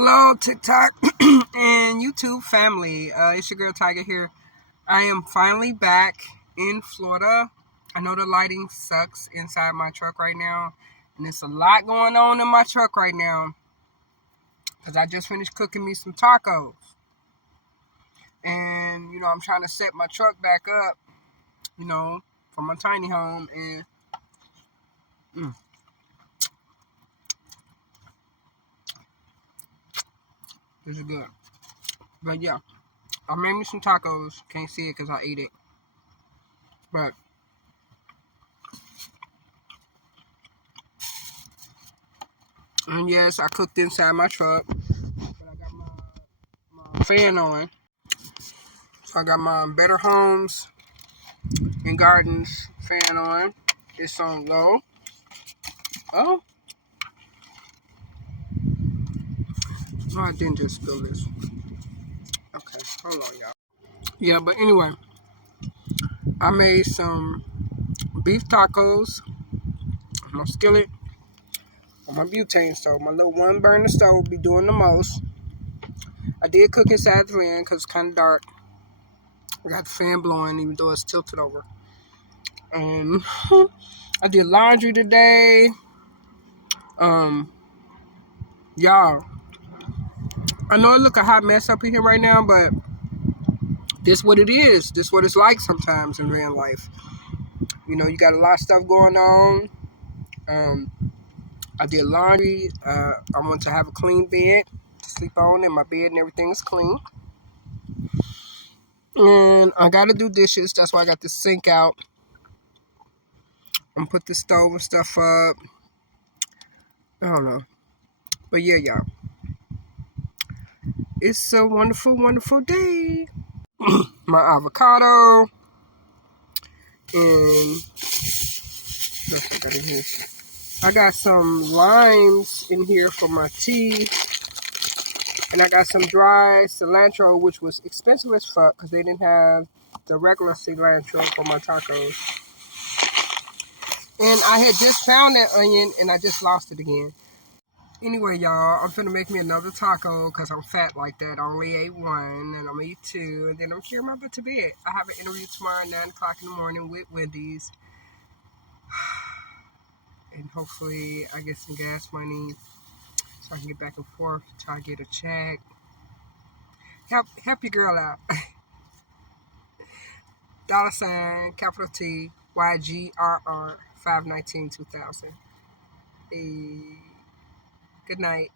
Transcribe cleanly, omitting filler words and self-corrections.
Hello, TikTok and YouTube family. It's your girl Tiger here. I am finally back in Florida. I know the lighting sucks inside my truck right now, and there's a lot going on in my truck right now because I just finished cooking me some tacos. And, I'm trying to set my truck back up, from my tiny home. And this is good. But yeah, I made me some tacos. Can't see it because I ate it. But and yes, I cooked inside my truck. But I got my fan on. So I got my Better Homes and Gardens fan on. It's on low. Oh. No, I didn't just spill this. Okay, hold on, y'all. Yeah, but anyway, I made some beef tacos on my skillet on my butane stove. My little one burner stove be doing the most. I did cook inside the fan because it's kind of dark. I got the fan blowing even though it's tilted over. And I did laundry today. Y'all, I know it look a hot mess up in here right now, but this what it is. This what it's like sometimes in van life. You got a lot of stuff going on. I did laundry. I want to have a clean bed to sleep on, and my bed and everything is clean. And I got to do dishes. That's why I got the sink out. And put the stove and stuff up. I don't know. But yeah, y'all. It's a wonderful, wonderful day. My avocado. And what I got in here? I got some limes in here for my tea. And I got some dry cilantro, which was expensive as fuck because they didn't have the regular cilantro for my tacos. And I had just found that onion and I just lost it again. Anyway, y'all, I'm finna make me another taco because I'm fat like that. I only ate one and I'm gonna eat two and then I'm carrying my butt to bed. I have an interview tomorrow at 9 o'clock in the morning with Wendy's. And hopefully I get some gas money so I can get back and forth till I get a check. Help your girl out. $ capital T YGRR 519-2000. Good night.